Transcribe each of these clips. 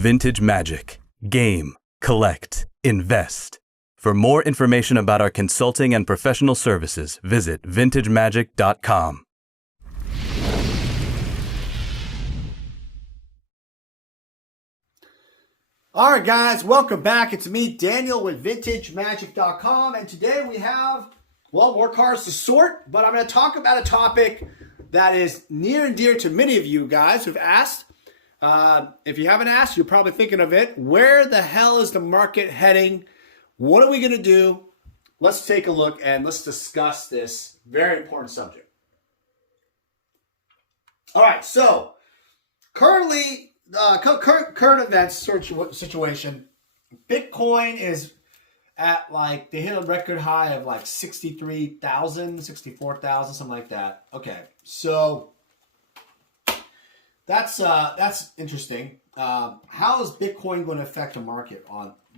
Vintage Magic. Game, collect, invest. For more information about our consulting and professional services, visit vintagemagic.com. All right, guys, welcome back. It's me, Daniel, with vintagemagic.com, and today we have, well, more cards to sort, but I'm going to talk about a topic that is near and dear to many of you guys who've asked. If you haven't asked, you're probably thinking of it. Where the hell is the market heading? What are we going to do? Let's take a look and let's discuss this very important subject. All right, so currently, current events situation, Bitcoin is at like, they hit a record high of like 63,000, 64,000, something like that. Okay, so that's interesting. How is Bitcoin going to affect the market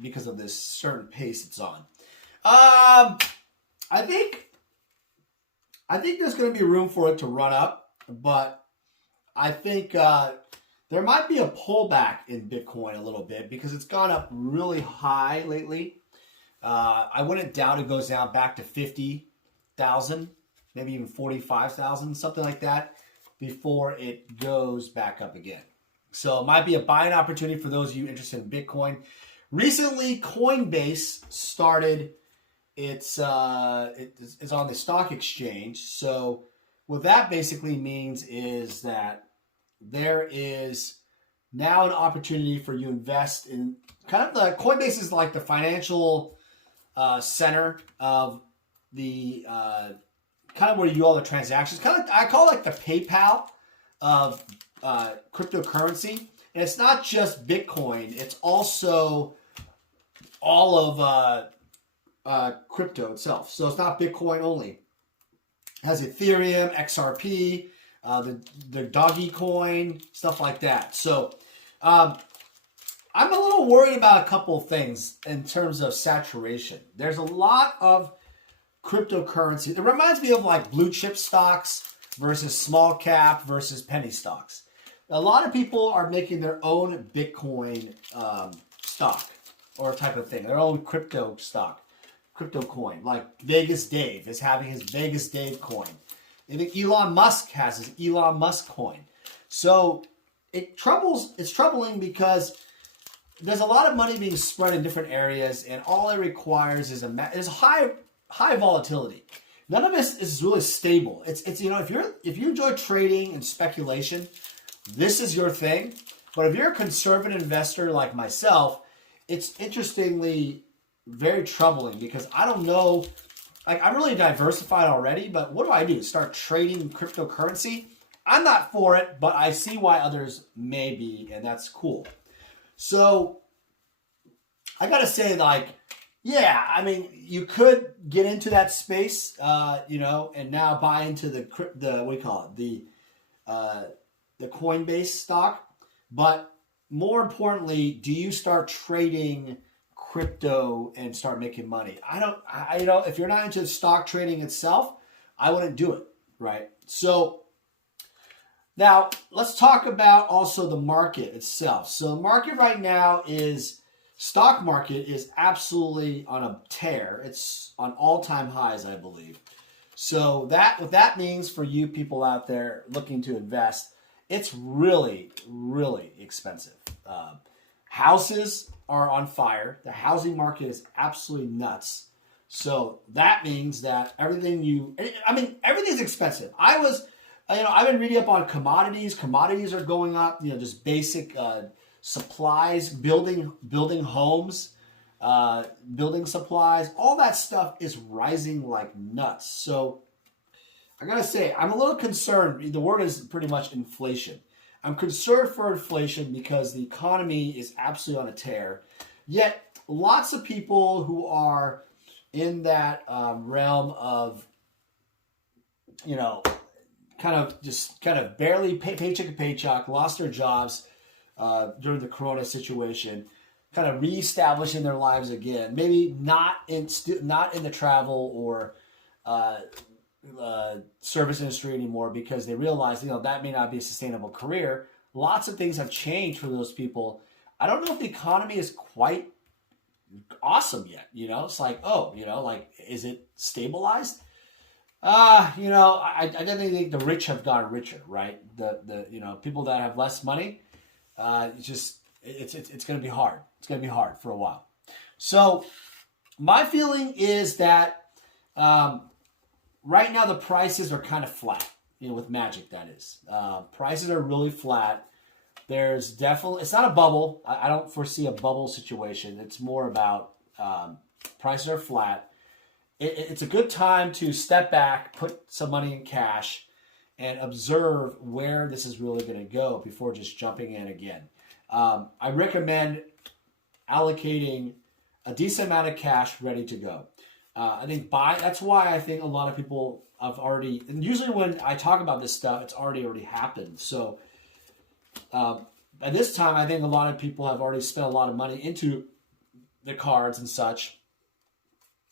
because of this certain pace it's on? I think there's going to be room for it to run up, but I think there might be a pullback in Bitcoin a little bit because it's gone up really high lately. I wouldn't doubt it goes down back to 50,000, maybe even 45,000, something like that, before it goes back up again. So it might be a buying opportunity for those of you interested in Bitcoin. Recently, Coinbase started it's on the stock exchange. So what that basically means is that there is now an opportunity for you to invest in kind of the Coinbase is like the financial center of the kind of where you do all the transactions. Kind of, I call it like the PayPal of cryptocurrency. And it's not just Bitcoin. It's also all of crypto itself. So it's not Bitcoin only. It has Ethereum, XRP, the Doggy coin, stuff like that. So I'm a little worried about a couple of things in terms of saturation. There's a lot of cryptocurrency. It reminds me of like blue chip stocks versus small cap versus penny stocks. A lot of people are making their own Bitcoin stock or type of thing, their own crypto stock, crypto coin. Like Vegas Dave is having his Vegas Dave coin. I think Elon Musk has his Elon Musk coin. So it's troubling because there's a lot of money being spread in different areas, and all it requires is high volatility. None of this is really stable. It's if you enjoy trading and speculation, this is your thing. But if you're a conservative investor like myself, it's interestingly very troubling because I don't know. Like, I'm really diversified already, but what do I do? Start trading cryptocurrency? I'm not for it, but I see why others may be, and that's cool. So I gotta say, like, yeah, I mean, you could get into that space, and now buy into the what do you call it, the Coinbase stock. But more importantly, do you start trading crypto and start making money? If you're not into stock trading itself, I wouldn't do it, right? So now let's talk about also the market itself. So the market right now stock market is absolutely on a tear. It's on all-time highs, I believe. So what that means for you people out there looking to invest, it's really, really expensive. Houses are on fire. The housing market is absolutely nuts. So that means that everything's expensive. I've been reading up on commodities. Commodities are going up. Just basic supplies, building homes, building supplies. All that stuff is rising like nuts. So I gotta say, I'm a little concerned. The word is pretty much inflation. I'm concerned for inflation because the economy is absolutely on a tear. Yet, lots of people who are in that realm of, kind of barely paycheck to paycheck, lost their jobs during the Corona situation, kind of reestablishing their lives again. Maybe not in the travel or service industry anymore because they realize, that may not be a sustainable career. Lots of things have changed for those people. I don't know if the economy is quite awesome yet. It's like, oh, like, is it stabilized? I definitely think the rich have gotten richer, right? The people that have less money, it's going to be hard. It's going to be hard for a while. So my feeling is that right now the prices are kind of flat, with Magic, that is. Prices are really flat. There's definitely, it's not a bubble. I don't foresee a bubble situation. It's more about prices are flat. It's a good time to step back, put some money in cash, and observe where this is really going to go before just jumping in again. I recommend allocating a decent amount of cash ready to go. I think that's why I think a lot of people have already, and usually when I talk about this stuff, it's already happened. So at this time, I think a lot of people have already spent a lot of money into the cards and such.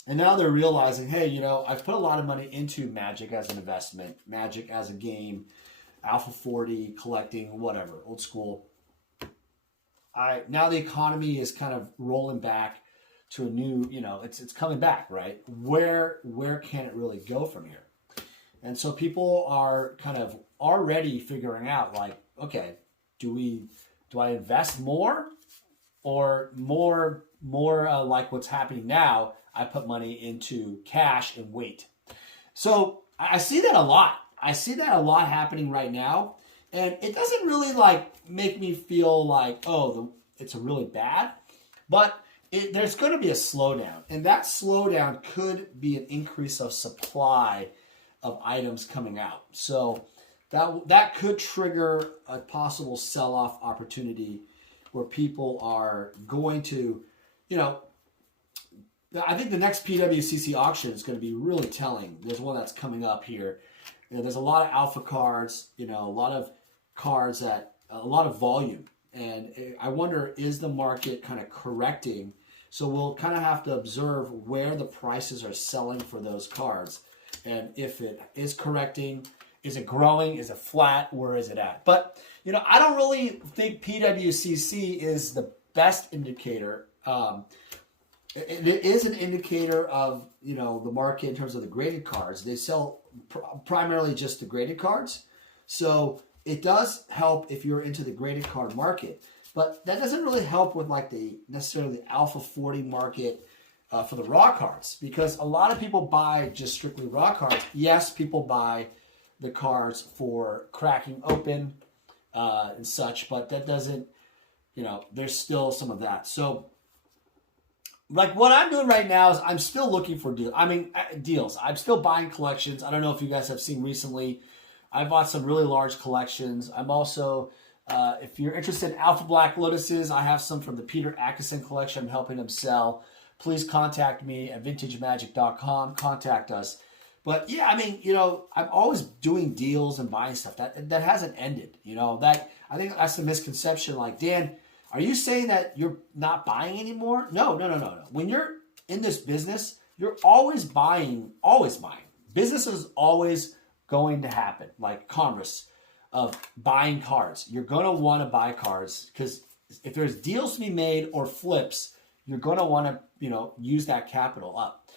And now they're realizing, hey, I've put a lot of money into Magic as an investment, Magic as a game, Alpha 40, collecting, whatever, old school. Now the economy is kind of rolling back to a new, it's coming back, right? Where can it really go from here? And so people are kind of already figuring out, like, okay, do I invest more, or more like what's happening now? I put money into cash and wait. So I see that a lot. I see that a lot happening right now. And it doesn't really make me feel like, it's really bad. But there's going to be a slowdown. And that slowdown could be an increase of supply of items coming out. So that could trigger a possible sell-off opportunity where people are going to, I think the next PWCC auction is going to be really telling. There's one that's coming up here. There's a lot of alpha cards, a lot of cards that a lot of volume. And I wonder, is the market kind of correcting? So we'll kind of have to observe where the prices are selling for those cards. And if it is correcting, is it growing? Is it flat? Where is it at? But, I don't really think PWCC is the best indicator. It is an indicator of, the market in terms of the graded cards. They sell primarily just the graded cards. So it does help if you're into the graded card market. But that doesn't really help with necessarily the Alpha 40 market for the raw cards. Because a lot of people buy just strictly raw cards. Yes, people buy the cards for cracking open and such. But that doesn't, there's still some of that. So what I'm doing right now is I'm still looking for deals. I'm still buying collections. I don't know if you guys have seen recently, I bought some really large collections. I'm also, if you're interested in Alpha Black Lotuses, I have some from the Peter Atkinson collection. I'm helping him sell. Please contact me at vintagemagic.com. Contact us. But yeah, I'm always doing deals and buying stuff. That hasn't ended. I think that's the misconception. Like, Dan, are you saying that you're not buying anymore? No. When you're in this business, you're always buying, always buying. Business is always going to happen, like commerce of buying cards. You're going to want to buy cards because if there's deals to be made or flips, you're going to want to, use that capital up.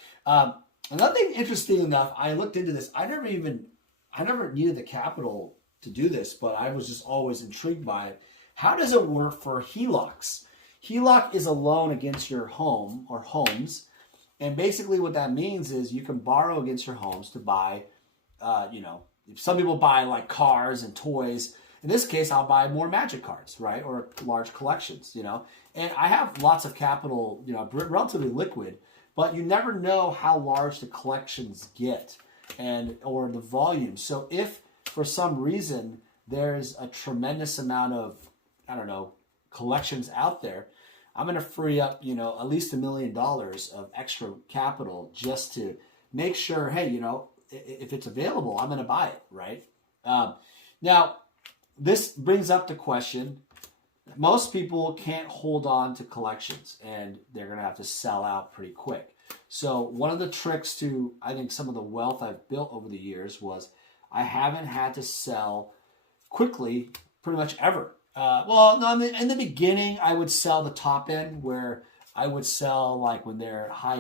Another thing interesting enough, I looked into this. I never needed the capital to do this, but I was just always intrigued by it. How does it work for HELOCs? HELOC is a loan against your home or homes. And basically what that means is you can borrow against your homes to buy, some people buy cars and toys. In this case, I'll buy more Magic cards, right? Or large collections, And I have lots of capital, relatively liquid, but you never know how large the collections get or the volume. So if for some reason there's a tremendous amount of collections out there, I'm going to free up, at least $1 million of extra capital just to make sure, hey, if it's available, I'm going to buy it, right? Now, this brings up the question, most people can't hold on to collections and they're going to have to sell out pretty quick. So one of the tricks to, I think, some of the wealth I've built over the years was I haven't had to sell quickly pretty much ever. Well, no, in the beginning, I would sell the top end where I would sell like when they're high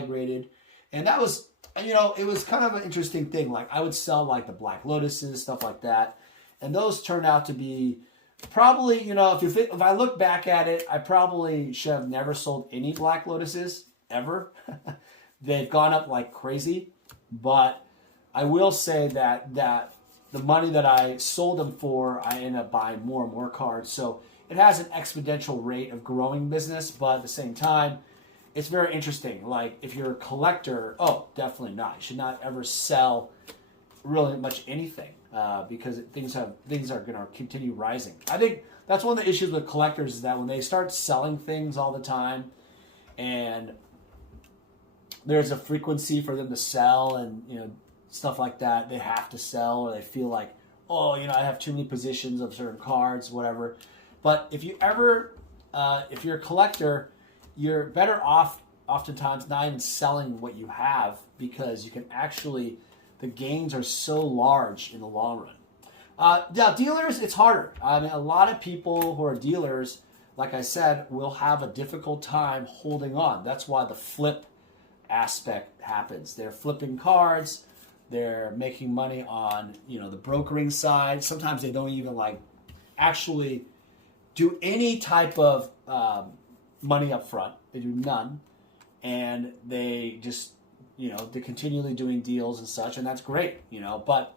graded. And that was, it was kind of an interesting thing. Like I would sell like the Black Lotuses, stuff like that. And those turned out to be probably, if I look back at it, I probably should have never sold any Black Lotuses ever. They've gone up like crazy. But I will say that the money that I sold them for, I ended up buying more and more cards. So it has an exponential rate of growing business, but at the same time, it's very interesting. Like if you're a collector, definitely not. You should not ever sell really much anything because things are going to continue rising. I think that's one of the issues with collectors is that when they start selling things all the time and there's a frequency for them to sell and, stuff like that, they have to sell or they feel like, I have too many positions of certain cards, whatever. But if you ever, if you're a collector, you're better off oftentimes not even selling what you have because you can actually, the gains are so large in the long run. Now, dealers, it's harder. I mean, a lot of people who are dealers, like I said, will have a difficult time holding on. That's why the flip aspect happens. They're flipping cards. They're making money on, the brokering side. Sometimes they don't even actually do any type of money up front. They do none. And they just, they're continually doing deals and such, and that's great, But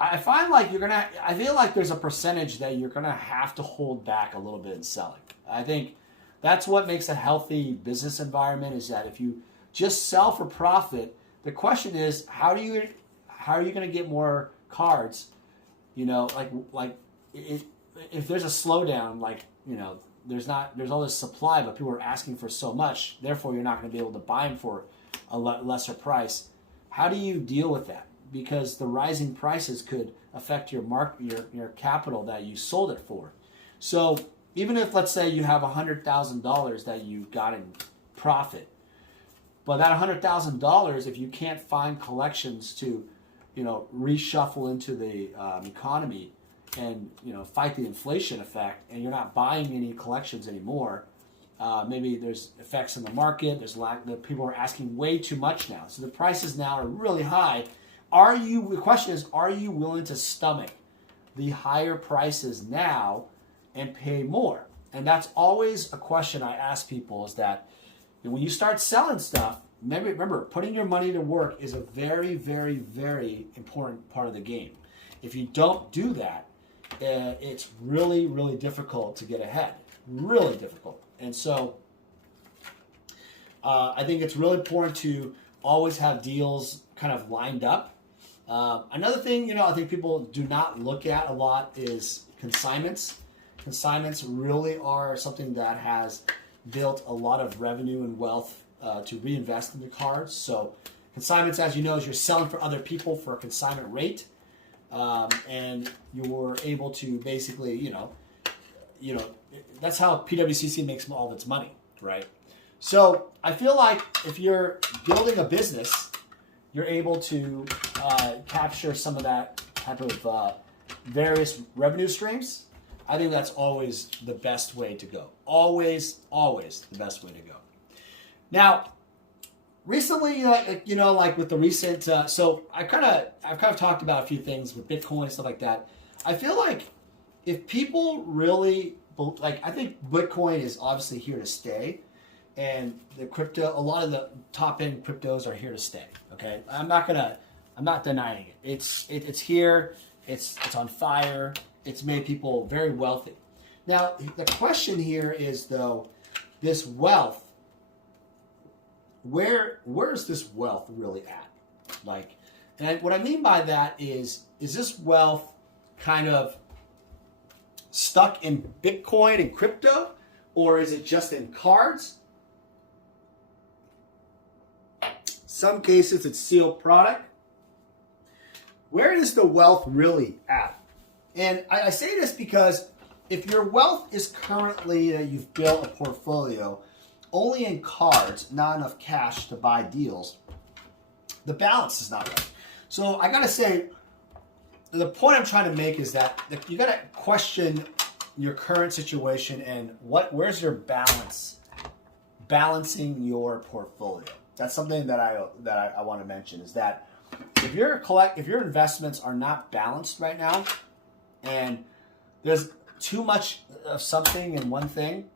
I find I feel like there's a percentage that you're going to have to hold back a little bit in selling. I think that's what makes a healthy business environment is that if you just sell for profit, the question is, how are you going to get more cards? If there's a slowdown, there's all this supply, but people are asking for so much. Therefore, you're not going to be able to buy them for a lesser price. How do you deal with that? Because the rising prices could affect your your capital that you sold it for. So even if, let's say, you have $100,000 that you got in profit, but that $100,000, if you can't find collections to, reshuffle into the economy and, fight the inflation effect, and you're not buying any collections anymore, maybe there's effects in the market. The people are asking way too much now. So the prices now are really high. The question is, are you willing to stomach the higher prices now and pay more? And that's always a question I ask people is that, when you start selling stuff, remember, putting your money to work is a very, very, very important part of the game. If you don't do that, it's really, really difficult to get ahead. Really difficult. And so I think it's really important to always have deals kind of lined up. Another thing, I think people do not look at a lot is consignments. Consignments really are something that has built a lot of revenue and wealth to reinvest in the cards. So consignments, as you know, is you're selling for other people for a consignment rate, and you're able to basically, that's how PWCC makes all of its money, right? So I feel like if you're building a business, you're able to capture some of that type of various revenue streams. I think that's always the best way to go. Always, always the best way to go. Now, recently, with the recent, so I've kind of talked about a few things with Bitcoin and stuff like that. I feel like if people really, I think Bitcoin is obviously here to stay, and a lot of the top end cryptos are here to stay. Okay, I'm not denying it. It's here. It's on fire. It's made people very wealthy. Now, the question here is, though, this wealth, where's this wealth really at? And what I mean by that is this wealth kind of stuck in Bitcoin and crypto, or is it just in cards? Some cases it's sealed product. Where is the wealth really at? And I say this because if your wealth is currently, you've built a portfolio only in cards, not enough cash to buy deals, the balance is not right. So I got to say, the point I'm trying to make is that you got to question your current situation and where's your balancing your portfolio. That's something that I want to mention, is that if your investments are not balanced right now, and there's too much of something in one thing,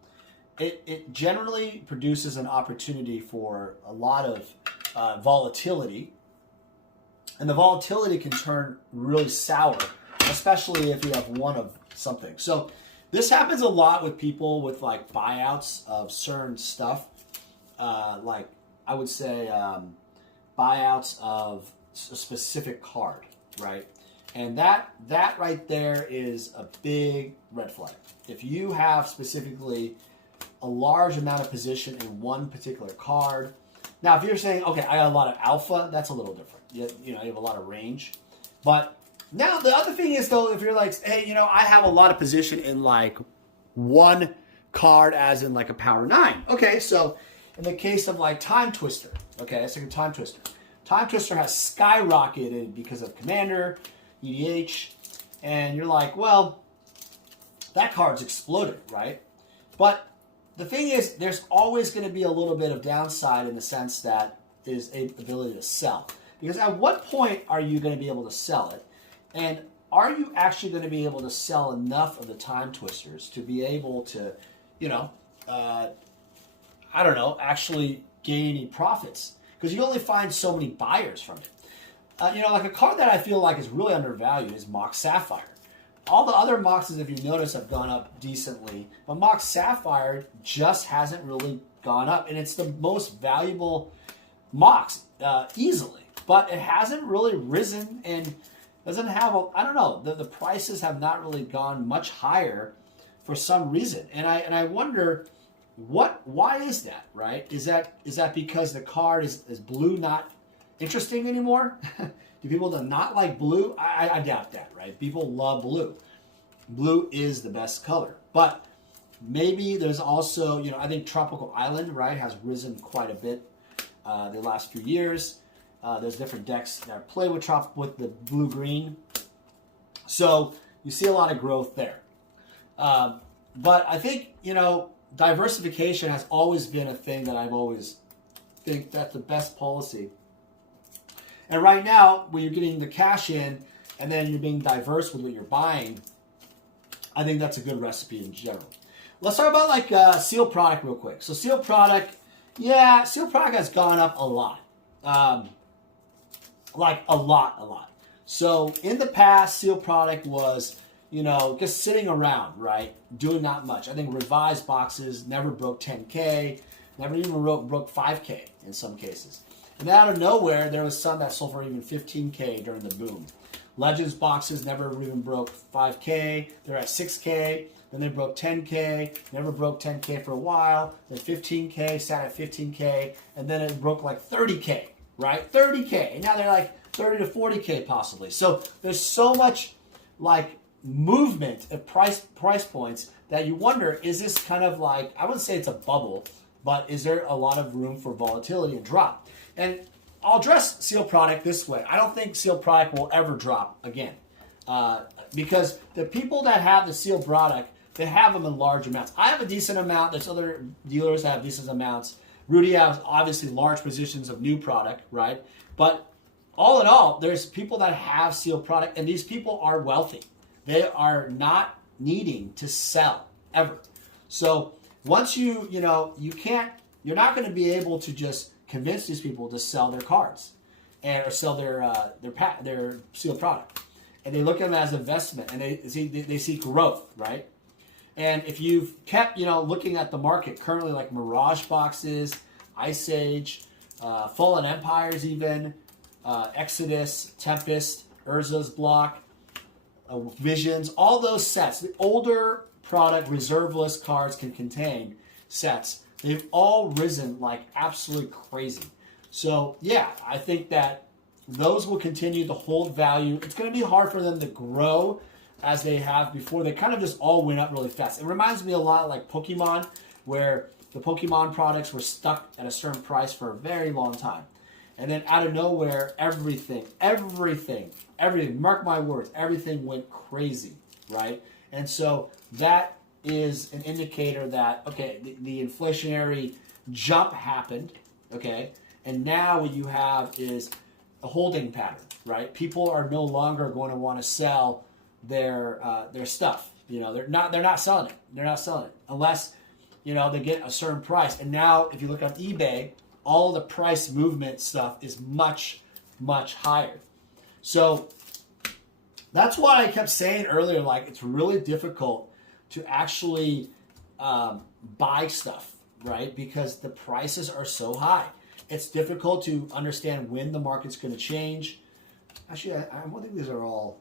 it generally produces an opportunity for a lot of volatility. And the volatility can turn really sour, especially if you have one of something. So this happens a lot with people with like buyouts of certain stuff. Like I would say buyouts of a specific card, right? And that right there is a big red flag. If you have specifically a large amount of position in one particular card. Now, if you're saying, okay, I got a lot of alpha, that's a little different. You have a lot of range. But now the other thing is, though, if you're like, hey, I have a lot of position in like one card, as in like a power 9. Okay, so in the case of like Time Twister, okay, let's take a Time Twister. Time Twister has skyrocketed because of Commander, EDH, and you're like, well, that card's exploded, right? But the thing is, there's always going to be a little bit of downside in the sense that is a ability to sell. Because at what point are you going to be able to sell it? And are you actually going to be able to sell enough of the Time Twisters to be able to, actually gain any profits? Because you only find so many buyers from it. Like a card that I feel like is really undervalued is Mox Sapphire. All the other Moxes, if you notice, have gone up decently, but Mox Sapphire just hasn't really gone up, and it's the most valuable Mox easily, but it hasn't really risen and doesn't have the prices have not really gone much higher for some reason, and I wonder why is that, right? Is that because the card is blue not interesting anymore? Do people not like blue? I doubt that, right? People love blue. Blue is the best color. But maybe there's also, I think Tropical Island, right, has risen quite a bit the last few years. There's different decks that play with the blue-green. So you see a lot of growth there. But I think, diversification has always been a thing that I've always think that's the best policy. And right now, when you're getting the cash in and then you're being diverse with what you're buying, I think that's a good recipe in general. Let's talk about like sealed product real quick. So sealed product, sealed product has gone up a lot. Like a lot. So in the past, sealed product was, just sitting around, right? Doing not much. I think revised boxes never broke 10K, never even broke 5K in some cases. And out of nowhere, there was some that sold for even 15K during the boom. Legends boxes never even broke 5K. They're at 6K. Then they broke 10K. Never broke 10K for a while. Then 15K, sat at 15K. And then it broke like 30K, right? 30K. And now they're like 30 to 40K possibly. So there's so much like movement at price points that you wonder, is this kind of like, I wouldn't say it's a bubble, but is there a lot of room for volatility and drop? And I'll address sealed product this way. I don't think sealed product will ever drop again. Because the people that have the sealed product, they have them in large amounts. I have a decent amount. There's other dealers that have decent amounts. Rudy has obviously large positions of new product, right? But all in all, there's people that have sealed product, and these people are wealthy. They are not needing to sell ever. So once you're not going to be able to just convince these people to sell their cards or sell their sealed product, and they look at them as investment, and they see growth, right? And if you've kept looking at the market currently, like Mirage boxes, Ice Age, Fallen Empires, even Exodus, Tempest, Urza's block, Visions, all those sets, the older product reserve list cards can contain sets. They've all risen like absolutely crazy. So yeah, I think that those will continue to hold value. It's going to be hard for them to grow as they have before. They kind of just all went up really fast. It reminds me a lot like Pokemon, where the Pokemon products were stuck at a certain price for a very long time. And then out of nowhere, everything, mark my words, everything went crazy, right? And so that is an indicator that, okay, the inflationary jump happened, okay? And now what you have is a holding pattern, right? People are no longer going to want to sell their stuff. You know, they're not selling it. They're not selling it unless, you know, they get a certain price. And now if you look at eBay, all the price movement stuff is much, much higher. So that's why I kept saying earlier, like, it's really difficult to actually buy stuff, right? Because the prices are so high. It's difficult to understand when the market's going to change. Actually, I don't think these are all,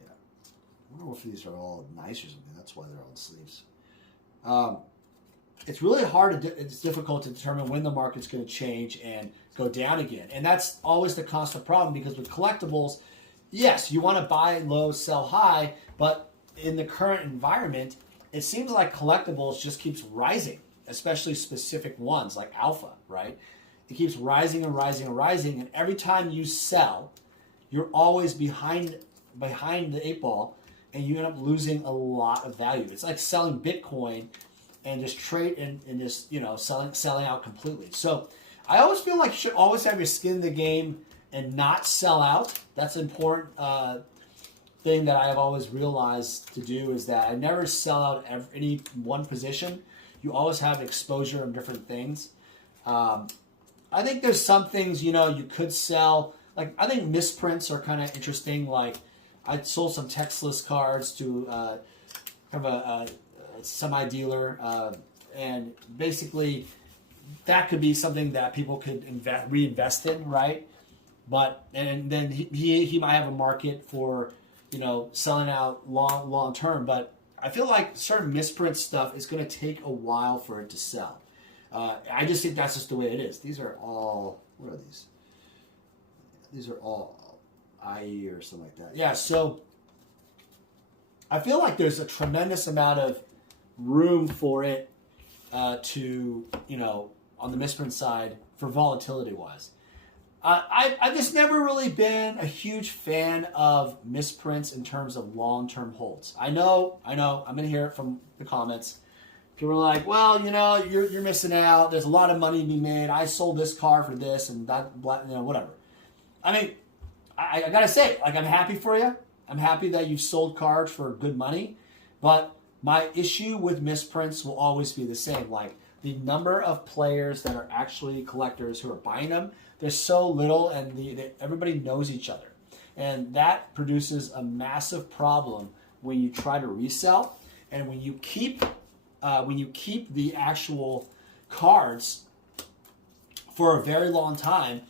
yeah, I wonder if these are all nice or something. That's why they're on sleeves. It's really hard, it's difficult to determine when the market's going to change and go down again. And that's always the constant problem, because with collectibles, yes, you want to buy low, sell high, but in the current environment, it seems like collectibles just keeps rising, especially specific ones like alpha, right? It keeps rising and rising and rising, and every time you sell, you're always behind the eight ball, and you end up losing a lot of value. It's like selling Bitcoin and just trade and just, you know, selling out completely. So I always feel like you should always have your skin in the game and not sell out. That's an important thing that I have always realized to do, is that I never sell out any one position. You always have exposure on different things. I think there's some things, you know, you could sell. Like, I think misprints are kind of interesting. Like, I sold some textless cards to kind of a semi-dealer, and basically that could be something that people could reinvest in, right? But and then he might have a market for, you know, selling out long term. But I feel like certain misprint stuff is going to take a while for it to sell. I just think that's just the way it is. These are all, what are these? These are all IE or something like that. Yeah, so I feel like there's a tremendous amount of room for it to, you know, on the misprint side for volatility wise. I've just never really been a huge fan of misprints in terms of long-term holds. I know, I'm going to hear it from the comments. People are like, well, you know, you're missing out. There's a lot of money to be made. I sold this car for this and that, you know, whatever. I mean, I got to say, like, I'm happy for you. I'm happy that you've sold cards for good money. But my issue with misprints will always be the same. Like, the number of players that are actually collectors who are buying them, there's so little, and everybody knows each other. And that produces a massive problem when you try to resell, and when you keep the actual cards for a very long time.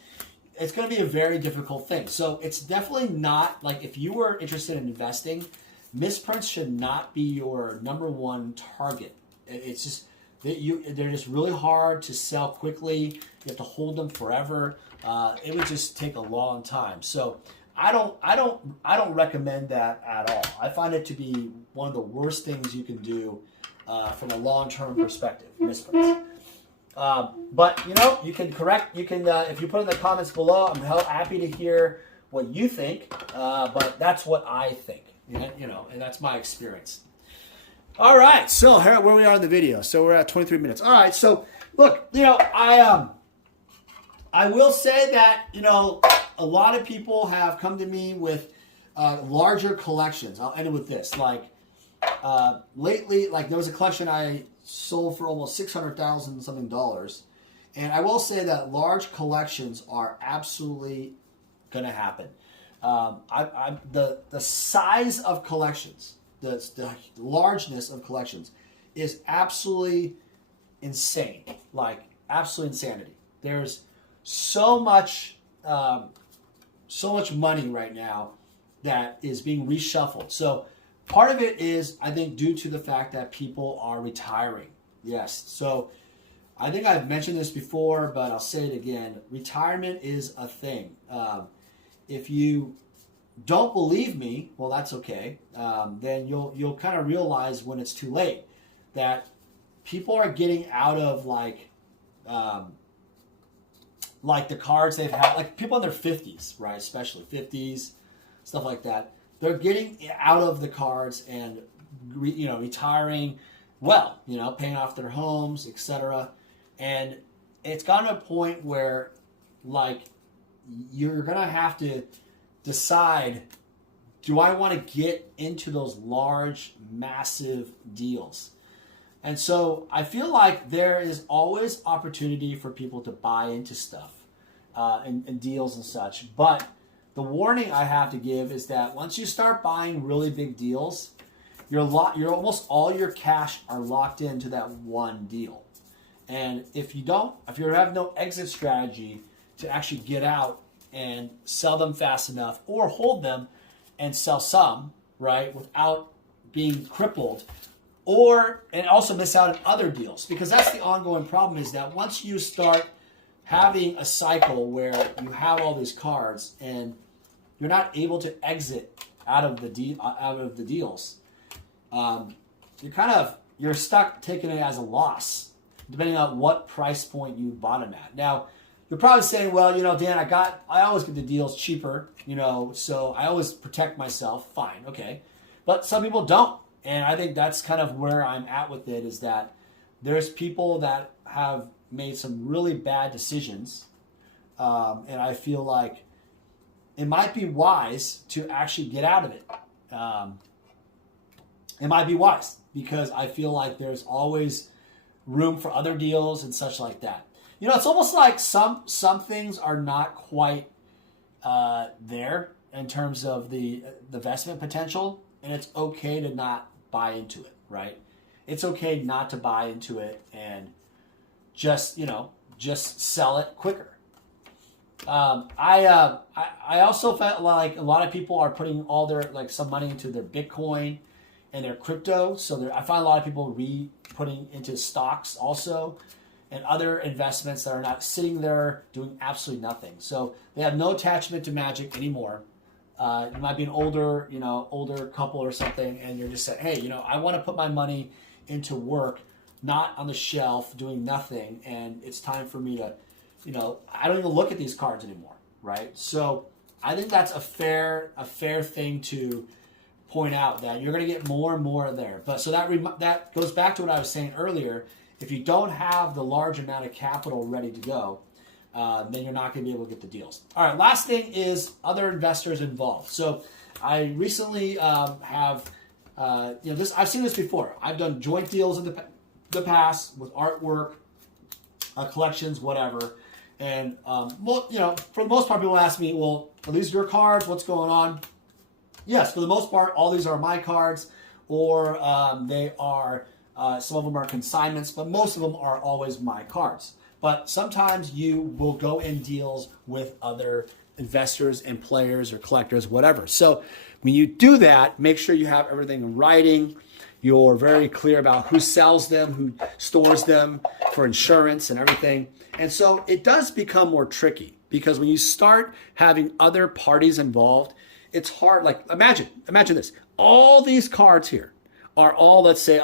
It's going to be a very difficult thing. So it's definitely not, like, if you were interested in investing, misprints should not be your number one target. It's just they're just really hard to sell quickly. You have to hold them forever. It would just take a long time. So I don't recommend that at all. I find it to be one of the worst things you can do from a long-term perspective, misprints. But, you know, you can correct, you can, if you put in the comments below, I'm happy to hear what you think, but that's what I think, you know, and that's my experience. All right, so here, where we are in the video. So we're at 23 minutes. All right, so look, you know, I will say that, you know, a lot of people have come to me with larger collections. I'll end it with this. Like, lately, like, there was a collection I sold for almost $600,000 something, and I will say that large collections are absolutely going to happen. The size of collections, the largeness of collections is absolutely insane, like absolute insanity. There's so much money right now that is being reshuffled. So part of it is, I think, due to the fact that people are retiring. Yes. So I think I've mentioned this before, but I'll say it again. Retirement is a thing. If you don't believe me, well, that's okay. Then you'll kind of realize when it's too late that people are getting out of, like, like the cards they've had, like people in their 50s, right? Especially 50s, stuff like that. They're getting out of the cards and, retiring well, paying off their homes, etc. And it's gotten to a point where, like, you're going to have to decide, do I want to get into those large, massive deals? And so I feel like there is always opportunity for people to buy into stuff and deals and such. But the warning I have to give is that once you start buying really big deals, you're almost all your cash are locked into that one deal. And if you have no exit strategy to actually get out and sell them fast enough, or hold them and sell some, right, without being crippled, and also miss out on other deals. Because that's the ongoing problem, is that once you start having a cycle where you have all these cards and you're not able to exit out of the deals, you're stuck taking it as a loss, depending on what price point you bought them at. Now, you're probably saying, well, Dan, I always get the deals cheaper, so I always protect myself. Fine, okay. But some people don't. And I think that's kind of where I'm at with it, is that there's people that have made some really bad decisions. And I feel like it might be wise to actually get out of it. It might be wise, because I feel like there's always room for other deals and such like that. It's almost like some things are not quite there in terms of the investment potential, and it's okay to not buy into it, right? It's okay not to buy into it and just sell it quicker. I also felt like a lot of people are putting all their, some money into their Bitcoin and their crypto. So I find a lot of people putting into stocks also, and other investments that are not sitting there doing absolutely nothing. So they have no attachment to magic anymore. You might be an older couple or something, and you're just saying, hey, I want to put my money into work, not on the shelf doing nothing, and it's time for me to, I don't even look at these cards anymore, right? So I think that's a fair thing to point out, that you're going to get more and more there. But so that goes back to what I was saying earlier. If you don't have the large amount of capital ready to go, then you're not going to be able to get the deals. All right, last thing is other investors involved. So I recently have, I've seen this before. I've done joint deals in the past with artwork, collections, whatever. And, for the most part, people ask me, well, are these your cards? What's going on? Yes, for the most part, all these are my cards, or they are, some of them are consignments, but most of them are always my cards. But sometimes you will go in deals with other investors and players or collectors, whatever. So when you do that, make sure you have everything in writing. You're very clear about who sells them, who stores them for insurance and everything. And so it does become more tricky, because when you start having other parties involved, it's hard. Like, imagine this. All these cards here are all, let's say,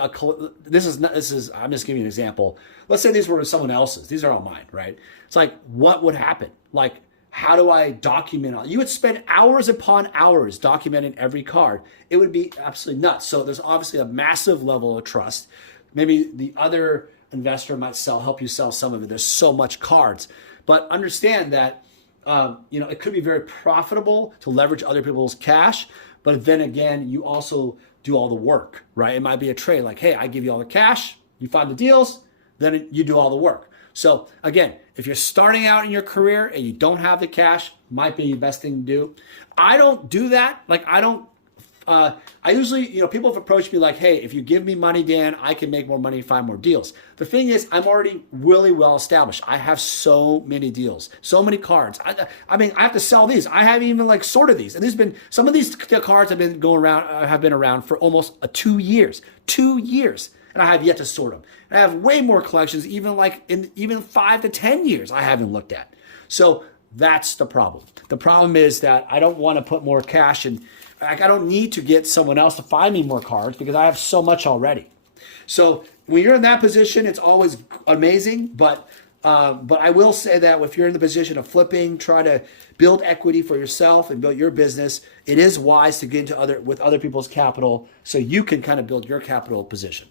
this is, I'm just giving you an example. Let's say these were someone else's. These are all mine, right? It's like, what would happen? Like, how do I document all? You would spend hours upon hours documenting every card. It would be absolutely nuts. So there's obviously a massive level of trust. Maybe the other investor might help you sell some of it. There's so much cards. But understand that, it could be very profitable to leverage other people's cash. But then again, you also do all the work, right? It might be a trade, like, hey, I give you all the cash, you find the deals, then you do all the work. So again, if you're starting out in your career and you don't have the cash, might be the best thing to do. I don't do that. I usually, people have approached me like, hey, if you give me money, Dan, I can make more money and find more deals. The thing is, I'm already really well established. I have so many deals, so many cards. I have to sell these. I haven't even sorted these. And some of these cards have been around for almost 2 years, 2 years. And I have yet to sort them. And I have way more collections, even 5 to 10 years I haven't looked at. So that's the problem. The problem is that I don't want to put more cash in. I don't need to get someone else to find me more cards, because I have so much already. So when you're in that position, it's always amazing. But But I will say that if you're in the position of flipping, try to build equity for yourself and build your business, it is wise to get into with other people's capital so you can kind of build your capital position.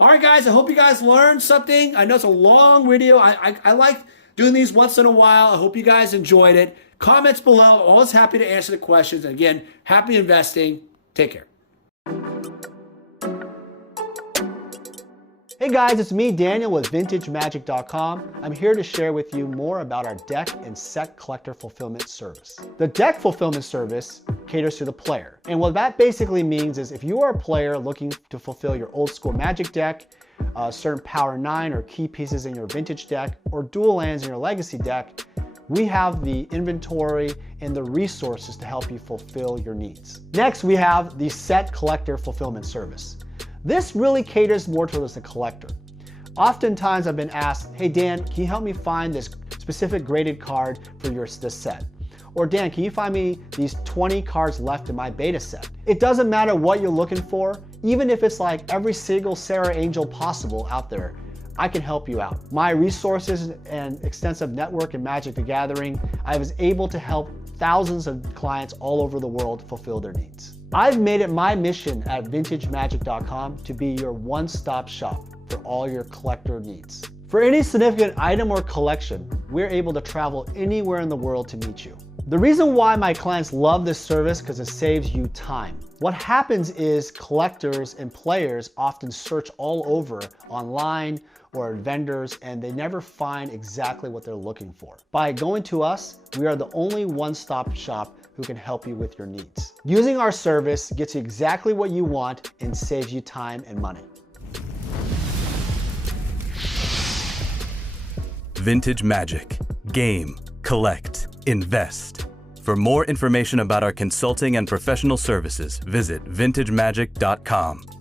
All right, guys, I hope you guys learned something. I know it's a long video. I like doing these once in a while. I hope you guys enjoyed it. Comments below. Always happy to answer the questions. And again, happy investing. Take care. Hey guys, it's me, Daniel with VintageMagic.com. I'm here to share with you more about our deck and set collector fulfillment service. The deck fulfillment service caters to the player. And what that basically means is if you are a player looking to fulfill your old school Magic deck, certain Power 9 or key pieces in your Vintage deck, or dual lands in your Legacy deck, we have the inventory and the resources to help you fulfill your needs. Next, we have the set collector fulfillment service. This really caters more towards the collector. Oftentimes I've been asked, hey Dan, can you help me find this specific graded card for this set? Or Dan, can you find me these 20 cards left in my beta set? It doesn't matter what you're looking for, even if it's like every single Sarah Angel possible out there, I can help you out. My resources and extensive network in Magic the Gathering, I was able to help thousands of clients all over the world fulfill their needs. I've made it my mission at VintageMagic.com to be your one-stop shop for all your collector needs. For any significant item or collection, we're able to travel anywhere in the world to meet you. The reason why my clients love this service because it saves you time. What happens is collectors and players often search all over online or vendors and they never find exactly what they're looking for. By going to us, we are the only one-stop shop who can help you with your needs. Using our service gets you exactly what you want and saves you time and money. Vintage Magic. Game, collect, invest. For more information about our consulting and professional services, visit vintagemagic.com.